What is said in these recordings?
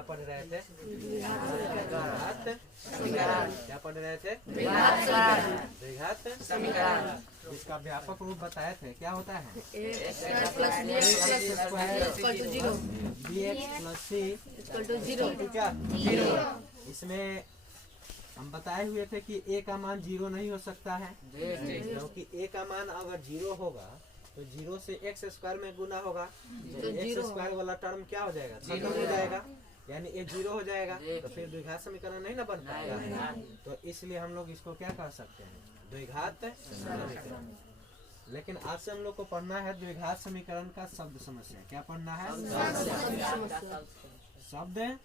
क्या पढ़ रहे थे? द्विघात समीकरण। क्या पढ़ रहे थे? द्विघात समीकरण। इसका व्यापक रूप बताए थे, क्या होता है? bx plus c क्या? इसमें हम बताए हुए थे कि a का मान 0 नहीं हो सकता है, क्योंकि a का मान अगर 0 होगा तो 0 से x स्क्वायर में गुना होगा, तो x स्क्वायर वाला टर्म क्या हो जाएगा? खत्म हो जाएगा, यानी ये 0 हो जाएगा, तो फिर द्विघात समीकरण नहीं ना बन पाएगा। तो इसलिए हम लोग इसको क्या कह सकते हैं? द्विघात समीकरण। लेकिन आज से हम लोग को पढ़ना है द्विघात समीकरण का शब्द समस्या। क्या पढ़ना है? शब्द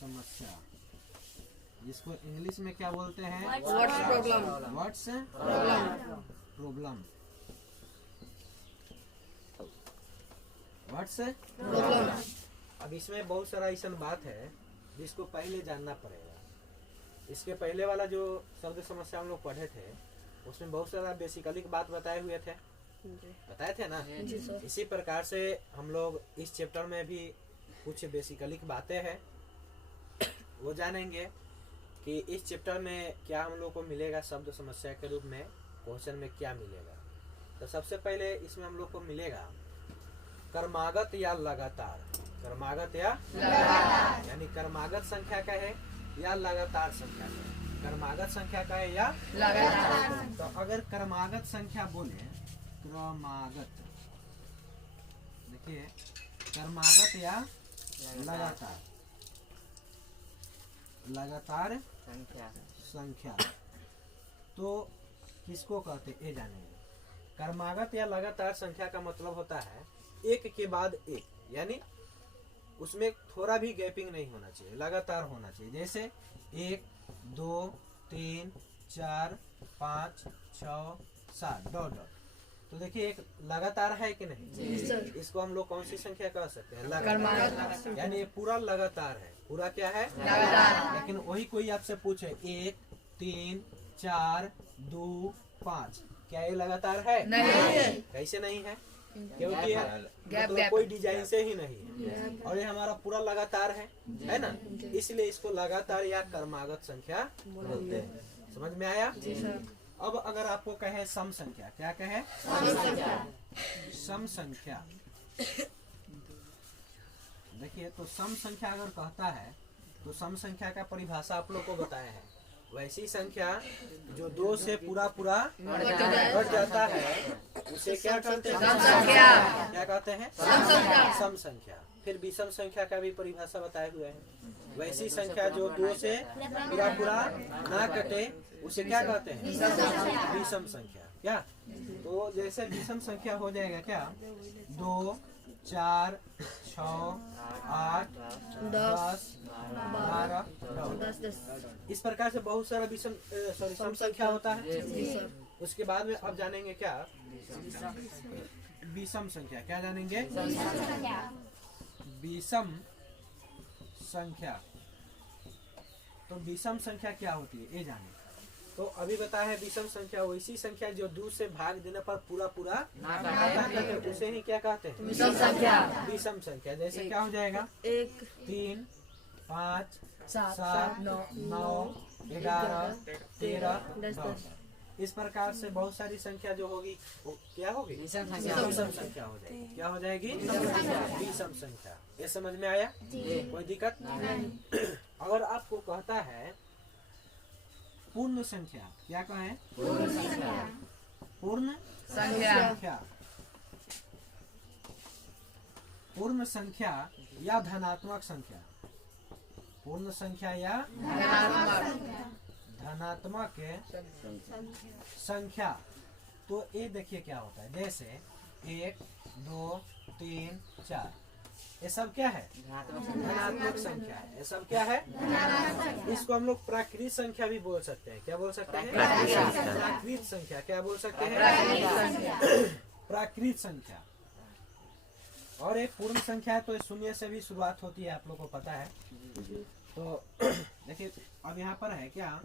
समस्या, जिसको इंग्लिश में क्या बोलते हैं? Words problem. Words problem. अब इसमें बहुत सारा ऐसा बात है जिसको पहले जानना पड़ेगा। इसके पहले वाला जो शब्द समस्या हम लोग पढ़े थे उसमें बहुत सारा बेसिकली बात बताए हुए थे, बताए थे ना? इसी प्रकार से हम लोग इस चैप्टर में भी कुछ बेसिकली बातें हैं वो जानेंगे कि इस चैप्टर में क्या हम लोग को मिलेगा शब्द समस्या के रूप में, क्वेश्चन में क्या मिलेगा। तो सबसे पहले इसमें हम लोग को मिलेगा क्रमागत या लगातार। क्रमागत या लगातार, यानी क्रमागत संख्या का है या लगातार संख्या का है। क्रमागत संख्या का है या लगातार। तो अगर क्रमागत संख्या बोले, क्रमागत, देखिए क्रमागत या लगातार, लगातार संख्या तो किसको कहते हैं ये जानेंगे। क्रमागत या लगातार संख्या का मतलब होता है एक के बाद एक, यानी उसमें थोड़ा भी गैपिंग नहीं होना चाहिए, लगातार होना चाहिए। जैसे 1 2 3 4 5 6 7 डॉट डॉट। तो देखिए एक लगातार है कि नहीं? इसको हम लोग कौन सी संख्या कह सकते हैं? लगातार, यानी ये पूरा लगातार है। पूरा क्या है? लगातार। लेकिन वही कोई आपसे पूछे 1 3 4 2 5, क्या ये लगातार है? नहीं। कैसे नहीं है? क्योंकि मतलब कोई डिजाइन से ही नहीं है और ये हमारा पूरा लगातार है ना, इसलिए इसको लगातार या क्रमागत संख्या बोलते हैं। समझ में आया? अब अगर आपको कहे सम संख्या, क्या कहे? सम संख्या। देखिए तो सम संख्या अगर कहता है तो सम संख्या का परिभाषा आप लोग को बताया है। वैसी संख्या जो 2 से पूरा कट जाता है उसे क्या कहते हैं? क्या कहते हैं? सम संख्या। फिर विषम संख्या का भी परिभाषा बताए हुए हैं। वैसी संख्या जो 2 से पूरा ना कटे उसे क्या कहते हैं? विषम संख्या। क्या? तो जैसे विषम संख्या हो जाएगा क्या? 2 4 6 8 10 12 इस प्रकार से बहुत सारा सम संख्या होता है। उसके बाद में अब जानेंगे क्या? विषम संख्या। क्या जानेंगे? विषम संख्या। तो विषम संख्या क्या होती है ये जानेंगे। तो अभी बताया है विषम संख्या वैसी संख्या जो 2 से भाग देने पर पूरा ना कटे उसे ही क्या कहते हैं? विषम संख्या। जैसे क्या हो जाएगा? 1 3 5 7 9 11 13 10। इस प्रकार से बहुत सारी संख्या जो होगी वो क्या होगी? विषम संख्या हो जाएगी। क्या हो जाएगी? विषम संख्या। ये समझ में आया? कोई दिक्कत नहीं। अगर आपको कहता है पूर्ण संख्या, क्या कहें? पूर्ण संख्या। पूर्ण संख्या या धनात्मक संख्या। पूर्ण संख्या या धनात्मक संख्या। तो ये देखिए क्या होता है। जैसे 1 2 3 4 ये सब क्या है? धनात्मक संख्या है। ये सब क्या है? इसको हम लोग प्राकृत संख्या भी बोल सकते हैं। क्या बोल सकते हैं? प्राकृत संख्या। क्या बोल सकते हैं? प्राकृत संख्या। और एक पूर्ण संख्या है तो शून्य से भी शुरुआत होती है, आप लोग को पता है। तो देखिए अब यहाँ पर है क्या?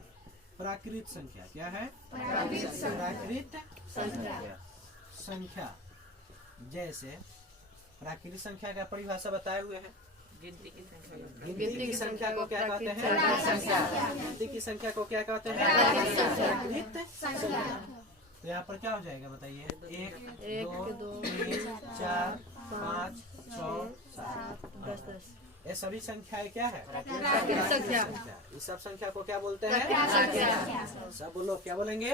प्राकृत संख्या। क्या है? प्राकृत संख्या। जैसे प्राकृत संख्या का परिभाषा बताए हुए हैं। गिनती की संख्या को क्या कहते हैं? गिनती की संख्या को क्या कहते हैं? प्राकृत संख्या। तो यहाँ पर क्या हो जाएगा बताइए? 1 2 3 4 5 6 7 ये सभी संख्याएं क्या है? प्राकृत संख्या। इस सब संख्या को क्या बोलते हैं? सब बोलो, क्या बोलेंगे?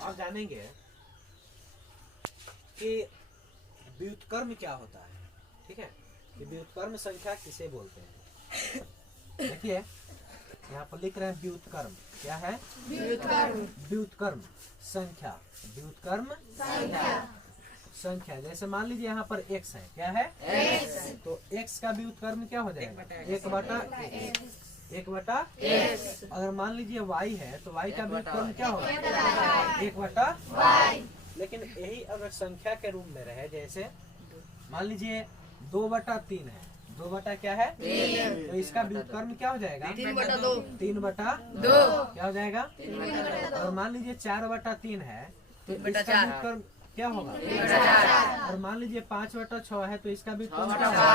और जानेंगे कि व्युत्क्रम क्या होता है। ठीक है, कि व्युत्क्रम संख्या किसे बोलते हैं। देखिए यहाँ पर लिख रहे हैं व्युत्क्रम। क्या है? व्युत्क्रम संख्या। व्युत्क्रम संख्या जैसे मान लीजिए यहाँ पर x है। क्या है? x। तो x का व्युत्क्रम क्या हो जाएगा? 1/x। अगर मान लीजिए y है तो y का व्युत्क्रम क्या होगा? 1/y। लेकिन यही अगर संख्या के रूप में रहे, जैसे मान लीजिए 2/3 है। 2 क्या है? तो इसका व्युत्क्रम क्या हो जाएगा? 3/2। क्या हो जाएगा? और मान लीजिए 4/3 है तो इसका व्युत्क्रम क्या होगा? और मान लीजिए 5/6 है तो इसका व्युत्क्रम क्या होगा?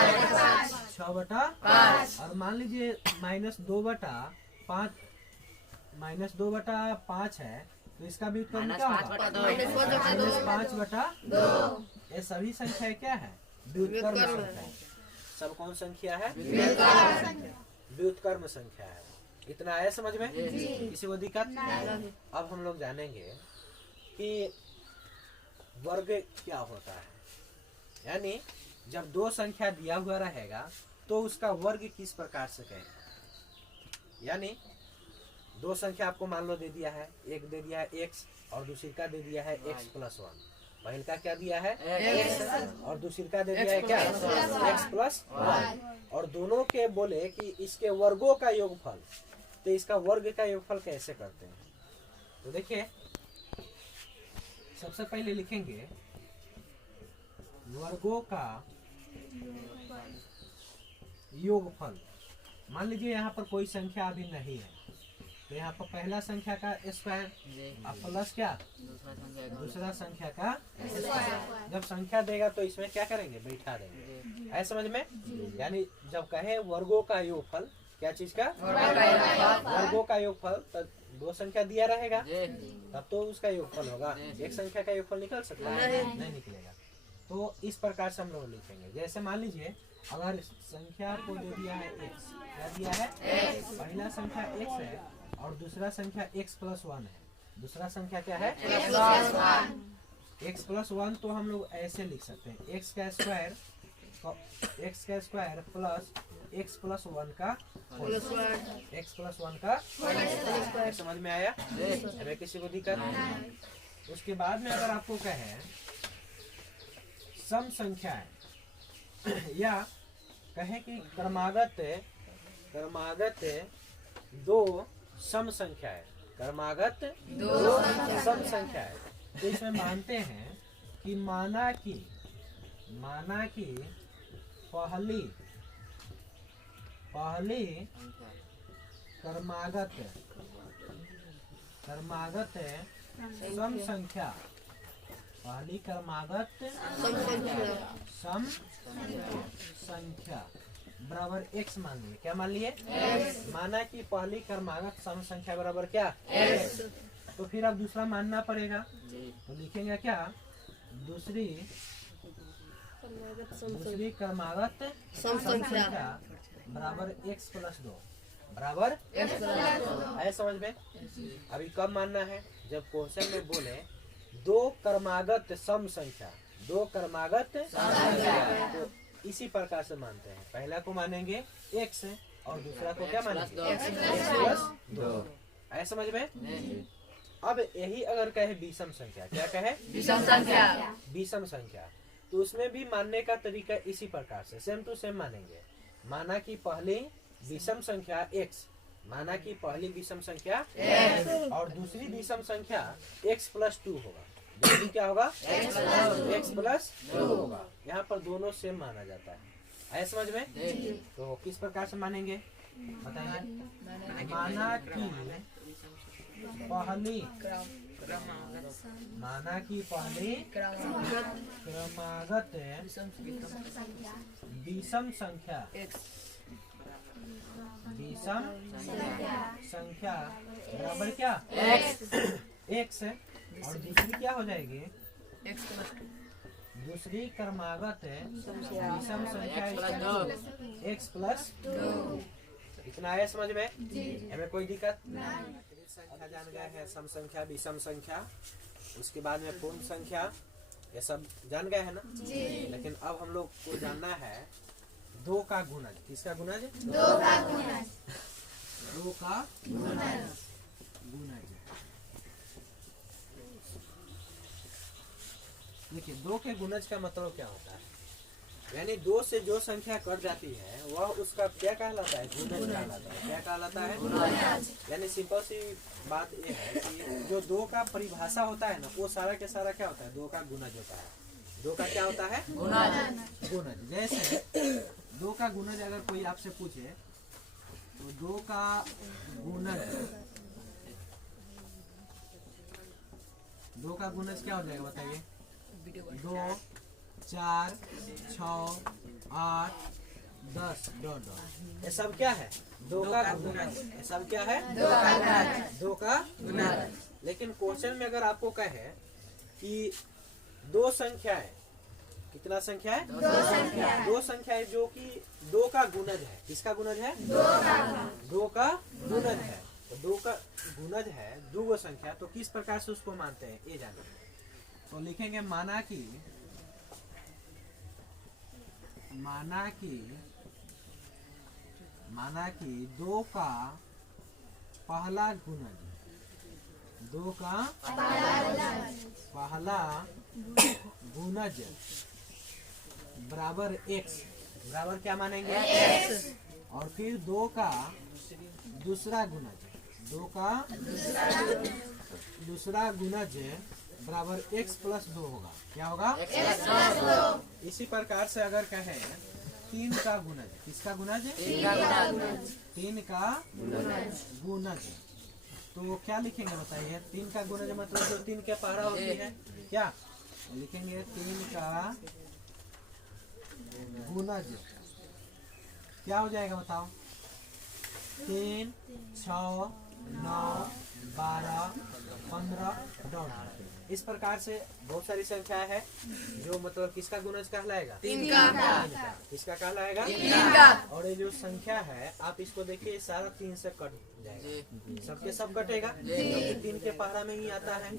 6/5। और मान लीजिए -2/5 है तो इसका व्युत्क्रम क्या होगा? -5/2। ये सभी संख्या क्या है? व्युत्क्रम संख्या। सब कौन संख्या है? व्युत्क्रम संख्या है। इतना आया समझ में? किसी को दिक्कत? अब हम लोग जानेंगे कि वर्ग क्या होता है। यानी जब दो संख्या दिया हुआ रहेगा तो उसका वर्ग किस प्रकार से कहेंगे। यानी दो संख्या आपको मान लो दे दिया है, एक दे दिया है x और दूसरी का दे दिया है x+1। पहले का क्या दिया है? x और दूसरी का दे दिया है क्या? x+1। और दोनों के बोले कि इसके वर्गों का योगफल, तो इसका वर्ग का योगफल कैसे करते हैं। तो देखिए सबसे पहले लिखेंगे वर्गों का योगफल। मान लीजिए यहाँ पर कोई संख्या अभी नहीं है तो यहाँ पर पहला संख्या का स्क्वायर और प्लस क्या? दूसरा संख्या का स्क्वायर। जब संख्या देगा तो इसमें क्या करेंगे? बैठा देंगे। है समझ में? यानी जब कहे वर्गों का योगफल, क्या चीज का? वर्गों का योगफल, तब दो संख्या दिया रहेगा तब तो उसका योगफल होगा। एक संख्या का योगफल निकल सकता है? नहीं निकलेगा। तो इस प्रकार से हम लोग लिखेंगे। जैसे मान लीजिए अगर संख्या को दे दिया है x, क्या दिया है? पहला संख्या x है और दूसरा संख्या x+1 है। दूसरा संख्या क्या है? x+1। तो हम लोग ऐसे लिख सकते हैं x का स्क्वायर प्लस x+1 का x+1 का। समझ में आया? अरे किसी को दिक्कत? उसके बाद में अगर आपको कहे सम संख्या है या कहे कि क्रमागत दो सम संख्या है, क्रमागत दो सम संख्या है, तो इसमें मानते हैं कि माना कि पहली क्रमागत सम संख्या, पहली क्रमागत सम संख्या बराबर x मान लिए। क्या मान लिए? माना कि पहली क्रमागत सम संख्या बराबर क्या? x। तो फिर अब दूसरा मानना पड़ेगा। तो लिखेंगे क्या? दूसरी क्रमागत सम संख्या बराबर x+2 बराबर है। समझ में? अभी कब मानना है? जब क्वेश्चन में बोले दो क्रमागत सम संख्या, दो क्रमागत तो इसी प्रकार से मानते हैं। पहला को मानेंगे x और दूसरा को क्या मानेंगे? x+2। है समझ में? अब यही अगर कहे विषम संख्या, क्या कहे? विषम संख्या, तो उसमें भी मानने का तरीका इसी प्रकार से सेम टू सेम मानेंगे। माना कि पहली विषम संख्या x, माना कि पहली विषम संख्या x और दूसरी विषम संख्या x+2 होगा। दूसरी क्या होगा? x+2 होगा। यहाँ पर दोनों सेम माना जाता है। समझ में? तो किस प्रकार से मानेंगे बताइए। माना कि पहली माना कि पहली क्रमागत विषम संख्या बराबर क्या x है और दूसरी क्या हो जाएगी दूसरी क्रमागत विषम संख्या x प्लस 2। इतना है समझ में? हमें कोई दिक्कत संख्या जान गए हैं, सम संख्या विषम संख्या, उसके बाद में पूर्ण संख्या, ये सब जान गए हैं ना जी। लेकिन अब हम लोग को जानना है दो का गुणज। किसका गुणज? दो का गुणज। देखिए दो के गुणज का मतलब क्या होता है, यानी दो से जो संख्या कट जाती है वह उसका क्या कहलाता है? गुणज कहलाता है। क्या कहलाता है? यानी सिंपल सी बात ये है कि जो दो का परिभाषा होता है ना वो सारा के सारा क्या होता है? दो का गुणज होता है। दो का क्या होता है? गुणज। जैसे दो का गुणज अगर कोई आपसे पूछे तो दो का गुणज क्या हो जाएगा बताइए? 2 4 6 8 10 डॉट। ये सब क्या है? दो का गुणज। ये सब क्या है? दो का गुणज। लेकिन क्वेश्चन में अगर आपको कहे कि दो संख्या है, कितना संख्या है? दो संख्या है जो कि दो का गुणज है। किसका गुणज है? दो का गुणज है। तो दो का गुणज है दो संख्या, तो किस प्रकार से उसको मानते हैं ये जानो। तो लिखेंगे माना कि दो का पहला गुणज बराबर x बराबर क्या मानेंगे? x। और फिर दो का दूसरा गुणज बराबर x प्लस 2 होगा। क्या होगा? x plus 2। इसी प्रकार से अगर कहें 3 का गुणज। किसका गुणज? 3 का गुणज। तो क्या लिखेंगे बताइए? 3 का गुणज मतलब जो 3 के पहरा होती है क्या लिखेंगे? 3 का गुणज क्या हो जाएगा बताओ? 3 6 9 12 15 डॉट। इस प्रकार से बहुत सारी संख्या है जो मतलब किसका गुणज कहलाएगा? 3 का। किसका कहलाएगा? 3 का। और ये जो संख्या है आप इसको देखिए सारा 3 से कट जाएगा, सबके सब कटेगा क्योंकि 3 के पहरा में ही आता है।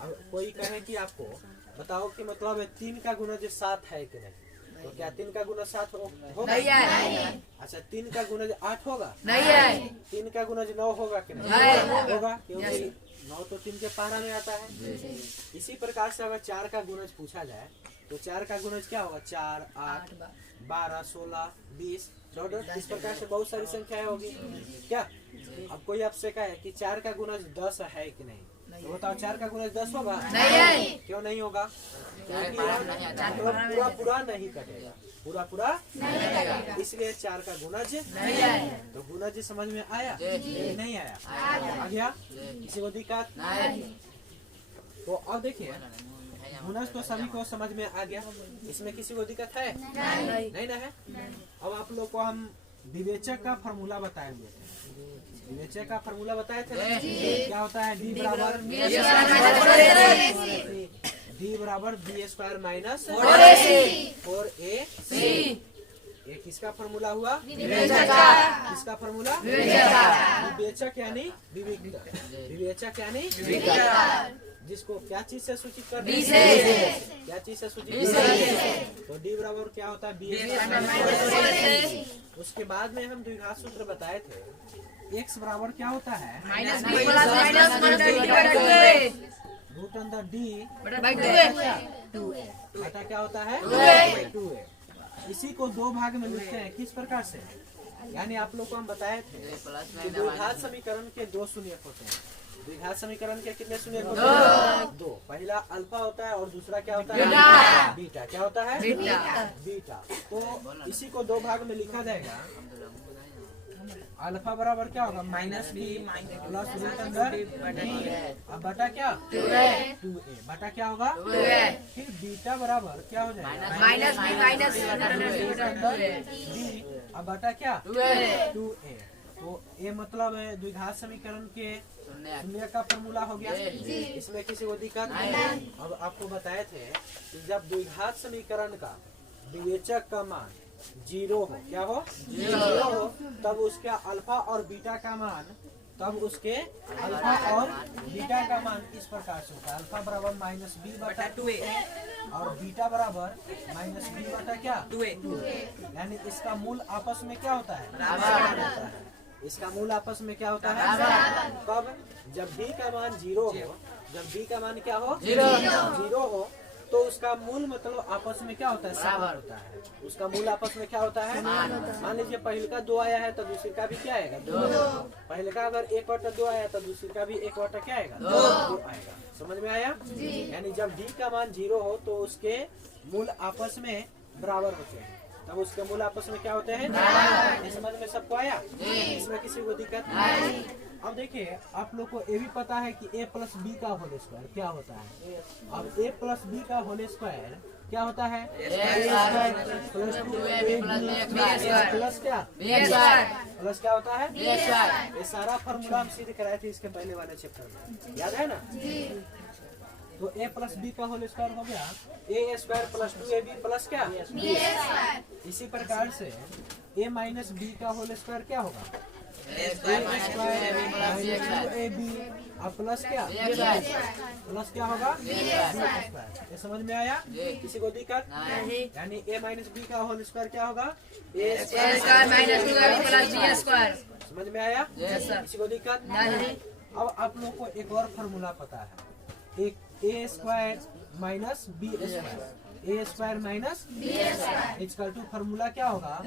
अब कोई कहे कि आपको बताओ कि मतलब 3 का गुणज 7 है कि नहीं, तो क्या 3 का गुणज 7 होगा? नहीं है। अच्छा 3 का गुणज 8 होगा? नहीं है। 3 का गुणज 9 होगा कि नहीं? होगा, क्योंकि 9 तो 3 के पहरा में आता है। इसी प्रकार से अगर 4 का गुणज पूछा जाए तो 4 का गुणज क्या होगा? 4 8 12 16 20 डॉट। इस प्रकार से बहुत सारी संख्याएं होगी क्या। अब कोई आपसे कहे कि 4 का गुणज 10 है कि नहीं, तो बताओ 4 का गुणज 10 होगा? नहीं। क्यों नहीं होगा? क्योंकि पूरा नहीं कटेगा, पूरा नहीं, इसलिए 4 का गुणज नहीं है। तो गुणज समझ में आया? नहीं आया? आ गया? किसी को दिक्कत? तो अब देखिए गुणज तो सभी को समझ में आ गया, इसमें किसी को दिक्कत है? नहीं ना है। अब आप लोग को हम विवेचक का फॉर्मूला बताए हुए थे। विवेचक का फॉर्मूला बताए थे क्या होता है? डी बराबर बी स्क्वायर माइनस 4ac। ये किसका फॉर्मूला हुआ? किसका फॉर्मूला? विवेचक यानी विवेचक यानी जिसको क्या चीज से सूचित कर रहे हैं? क्या चीज से सूचित कर रहे हैं? तो डी बराबर क्या होता है? बी। उसके बाद में हम द्विघात सूत्र बताए थे, x बराबर क्या होता है? रूट अंडर डी बटा क्या होता है? 2a। इसी को दो भाग में लिखते हैं किस प्रकार से? यानी आप लोग को हम बताए थे कि द्विघात समीकरण के 2 शून्यक होते हैं। द्विघात समीकरण के कितने शून्यक होते हैं? 2। पहला अल्फा होता है और दूसरा क्या होता है? बीटा। क्या होता है? बीटा। तो इसी को दो भाग में लिखा जाएगा। अल्फा बराबर क्या होगा minus B plus root under B, अब बटा क्या 2a बटा क्या होगा फिर बीटा बराबर क्या हो जाएगा minus B minus root under B, अब बटा क्या 2a। तो ये मतलब द्विघात समीकरण के शून्य का फॉर्मूला हो गया। इसमें किसी को दिक्कत नहीं। अब आपको बताए थे कि जब द्विघात समीकरण का विवेचक का मान 0 हो, क्या हो 0 हो, तब उसका अल्फा और बीटा का मान इस प्रकार से होता है। अल्फा बराबर माइनस बी बटा 2a और बीटा बराबर माइनस बी बटा क्या 2a, यानी इसका मूल आपस में क्या होता है इसका मूल आपस में क्या होता है कब जब b का मान 0 हो, जब b का मान क्या हो 0 हो, तो उसका मूल मतलब आपस में क्या होता है समान होता है। उसका मूल आपस में क्या होता है मान लीजिए पहले का 2 आया है तो दूसरे का भी क्या आएगा 2। पहले का अगर 1/2 आया तो दूसरे का भी 1/2 क्या आएगा 2 आएगा। समझ में आया? यानी जब d का मान 0 हो तो उसके मूल आपस में बराबर होते हैं, तब उसके मूल आपस में क्या होते हैं समझ में सबको आया? इसमें किसी को दिक्कत नहीं। अब देखिए आप लोग को ये भी पता है कि a प्लस बी का होल स्क्वायर क्या होता है। अब a प्लस बी का होल स्क्वायर क्या होता है प्लस 2ab प्लस क्या प्लस क्या होता है ये सारा फॉर्मूला हम सीधे कराए थे इसके पहले वाले चैप्टर में, याद है ना। तो a प्लस बी का होल स्क्वायर हो गया a square plus 2ab plus क्या b। इसी प्रकार से a माइनस बी का होल स्क्वायर क्या होगा a स्क्वायर माइनस 2ab अब प्लस क्या प्लस क्या होगा b स्क्वायर। ये समझ में आया? किसी को दिक्कत? यानी a माइनस बी का होल स्क्वायर क्या होगा a square minus 2ab plus b square. समझ में आया? किसी को दिक्कत नहीं। अब आप लोग को एक और फॉर्मूला पता है, एक a square minus B square, a square minus B square equal to formula क्या होगा a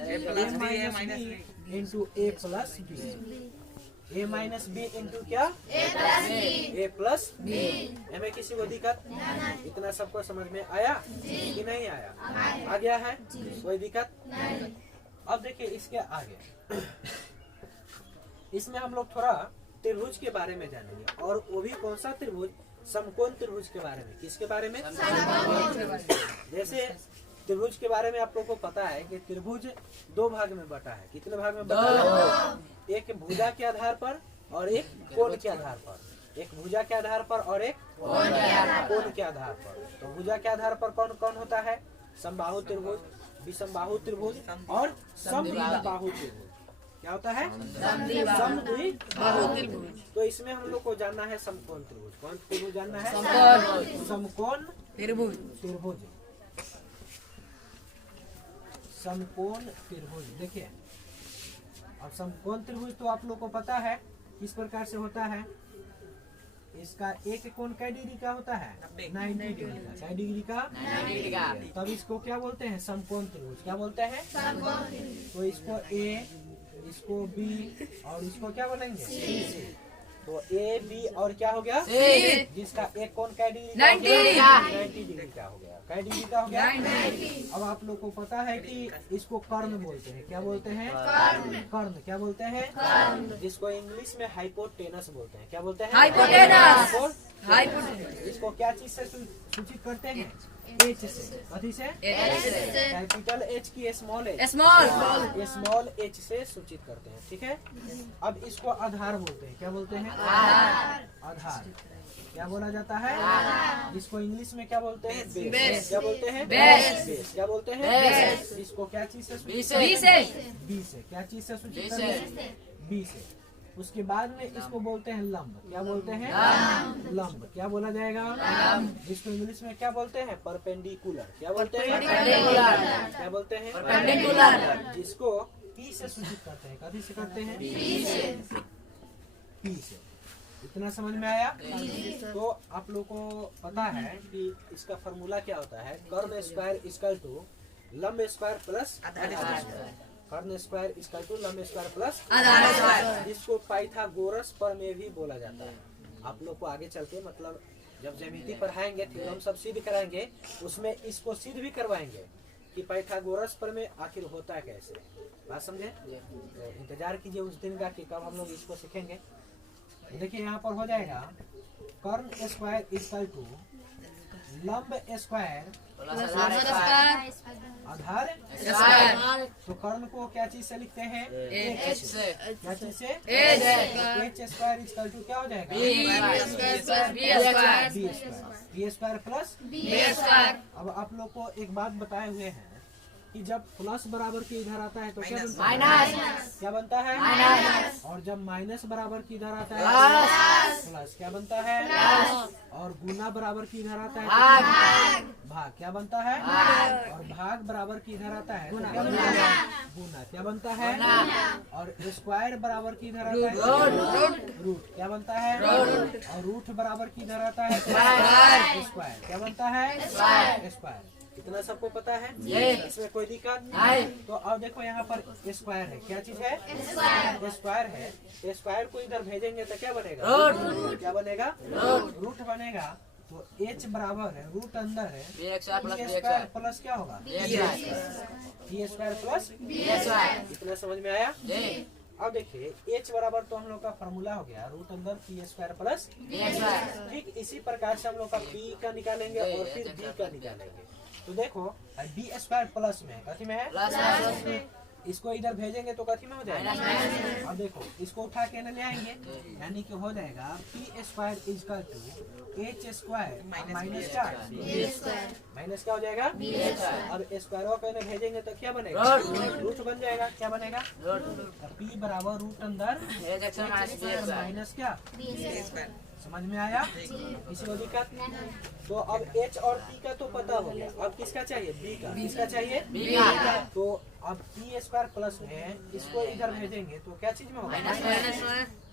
minus B into a plus B, a minus B into क्या a प्लस बी। हमें किसी को दिक्कत? इतना सबको समझ में आया कि नहीं आया? आ गया है? कोई दिक्कत? अब देखिए इसके आगे इसमें हम लोग थोड़ा त्रिभुज के बारे में जानेंगे, और वो भी कौन सा त्रिभुज समकोण त्रिभुज के बारे में। किसके बारे में? जैसे त्रिभुज के बारे में आप लोगों को पता है कि त्रिभुज 2 भाग में बटा है। कितने भाग में बटा है? एक भुजा के आधार पर और एक कोण के आधार पर। एक भुजा के आधार पर और एक कोण के आधार पर। तो भुजा के आधार पर कौन कौन होता है? समबाहु त्रिभुज, विषमबाहु त्रिभुज और समद्विबाहु त्रिभुज। क्या होता है? समद्विबाहु त्रिभुज। तो इसमें हम लोग को जानना है समकोण त्रिभुज। कौन त्रिभुज जानना है? समकोण त्रिभुज। समकोण त्रिभुज देखिए, अब समकोण त्रिभुज तो आप लोग को पता है किस प्रकार से होता है। इसका एक कोण कै डिग्री का होता है 90 डिग्री का। कै डिग्री का? तब इसको क्या बोलते हैं? समकोण त्रिभुज। क्या बोलते हैं? तो इसको a, इसको b और इसको क्या बोलेंगे c। तो a b और क्या हो गया जिसका एक कोण कै डिग्री 90 डिग्री का हो गया। कै डिग्री का हो गया 90। अब आप लोग को पता है कि इसको कर्ण बोलते हैं। क्या बोलते हैं? कर्ण। क्या बोलते हैं? जिसको इंग्लिश में हाइपोटेनस बोलते हैं। क्या बोलते हैं? हाइपोटेनस। इसको क्या चीज से सूचित करते हैं? एच से। कथी से? कैपिटल एच की स्मॉल एच, स्मॉल एच से सूचित करते हैं। ठीक है। अब इसको आधार बोलते हैं। क्या बोलते हैं? आधार। क्या बोला जाता है? जिसको इंग्लिश में क्या बोलते हैं? बेस। क्या बोलते हैं? बेस। क्या बोलते हैं? इसको क्या चीज से? बी से। क्या चीज से सूचित करते हैं? बी से। उसके बाद में इसको बोलते हैं लंब। क्या बोलते हैं? लंब। क्या बोला जाएगा? जिसको इंग्लिश में क्या बोलते हैं? परपेंडिकुलर। क्या बोलते हैं? क्या बोलते हैं? जिसको पी से सूचित करते हैं। कभी से करते हैं? पी से। इतना समझ में आया? तो आप लोग को पता है कि इसका फॉर्मूला क्या होता है? कर्व स्क्वायर इक्वल टू लंब स्क्वायर प्लस आधार स्क्वायर। कर्ण स्क्वायर इक्वल टू लंब स्क्वायर प्लस आधार स्क्वायर। इसको पाइथागोरस प्रमेय भी बोला जाता है। आप लोग को आगे चल के मतलब जब ज्यामिति पढ़ाएंगे थ्योरम सब सिद्ध कराएंगे, उसमें इसको सिद्ध भी करवाएंगे कि पाइथागोरस प्रमेय आखिर होता कैसे। बात समझे? तो इंतजार कीजिए उस दिन का कि कब हम लोग इसको सीखेंगे। देखिए यहाँ पर हो जाएगा कर्ण स्क्वायर इक्वल टू लंब स्क्वायर आधार। तो कर्ण को क्या चीज से लिखते हैं? एच से। क्या चीज से? एच स्क्वायर इक्वल टू क्या हो जाएगा? B square plus B square. अब आप लोग को एक बात बताए हुए हैं कि जब प्लस बराबर के इधर आता है तो क्या बनता है? माइनस। क्या बनता है? माइनस। और जब माइनस बराबर की इधर आता है प्लस क्या बनता है? और गुना बराबर की इधर आता है भाग क्या बनता है? और भाग बराबर की इधर आता है तो क्या बनता है? गुना क्या बनता है? और स्क्वायर बराबर की इधर आता है रूट क्या बनता है? और रूट बराबर की इधर आता है स्क्वायर क्या बनता है? स्क्वायर। इतना सबको पता है? इसमें कोई दिक्कत नहीं। तो अब देखो यहाँ पर स्क्वायर है। क्या चीज है? स्क्वायर है। स्क्वायर को इधर भेजेंगे तो क्या बनेगा? क्या बनेगा? रूट बनेगा। तो h बराबर है रूट अंदर है स्क्वायर प्लस क्या होगा? B square plus B square. इतना समझ में आया? अब देखिए h बराबर तो हम लोग का फॉर्मूला हो गया रूट अंदर P square plus B square. ठीक इसी प्रकार से हम लोग का p का निकालेंगे और फिर b का निकालेंगे। तो देखो बी स्क्वायर प्लस में कथी में है? इसको इधर भेजेंगे तो कथी में हो जाएगा? अब देखो इसको उठा के न ले आएंगे यानी कि हो जाएगा P square equal to H square minus क्या? माइनस क्या हो जाएगा? अब स्क्वायर को न भेजेंगे तो क्या बनेगा? रूट बन जाएगा। क्या बनेगा? पी बराबर रूट अंदर माइनस क्या? समझ में आया? किसी को दिक्कत? तो अब h और p का तो पता हो गया। अब किसका चाहिए? b का। किसका चाहिए? b का। तो अब p स्क्वायर प्लस में इसको इधर भेजेंगे तो क्या चीज में होगा?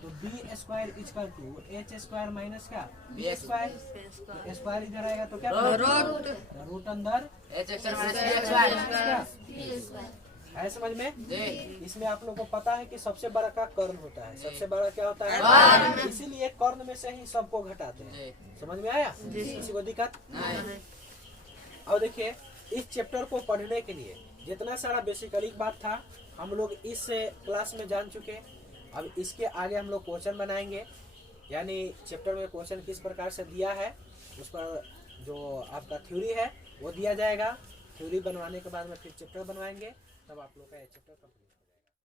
तो b square equal to h square minus क्या? b square. स्क्वायर इधर आएगा तो क्या? रूट अंदर है। समझ में? इसमें आप लोगों को पता है कि सबसे बड़ा का कर्ण होता है। सबसे बड़ा क्या होता है? इसीलिए कर्ण में से ही सबको घटाते हैं। समझ में आया? किसी को दिक्कत? और देखिए इस चैप्टर को पढ़ने के लिए जितना सारा बेसिकली बात था हम लोग इस क्लास में जान चुके। अब इसके आगे हम लोग क्वेश्चन बनाएंगे यानी चैप्टर में क्वेश्चन किस प्रकार से दिया है उस पर जो आपका थ्योरी है वो दिया जाएगा। थ्योरी बनवाने के बाद में फिर चैप्टर बनवाएंगे तब आप लोग का चैप्टर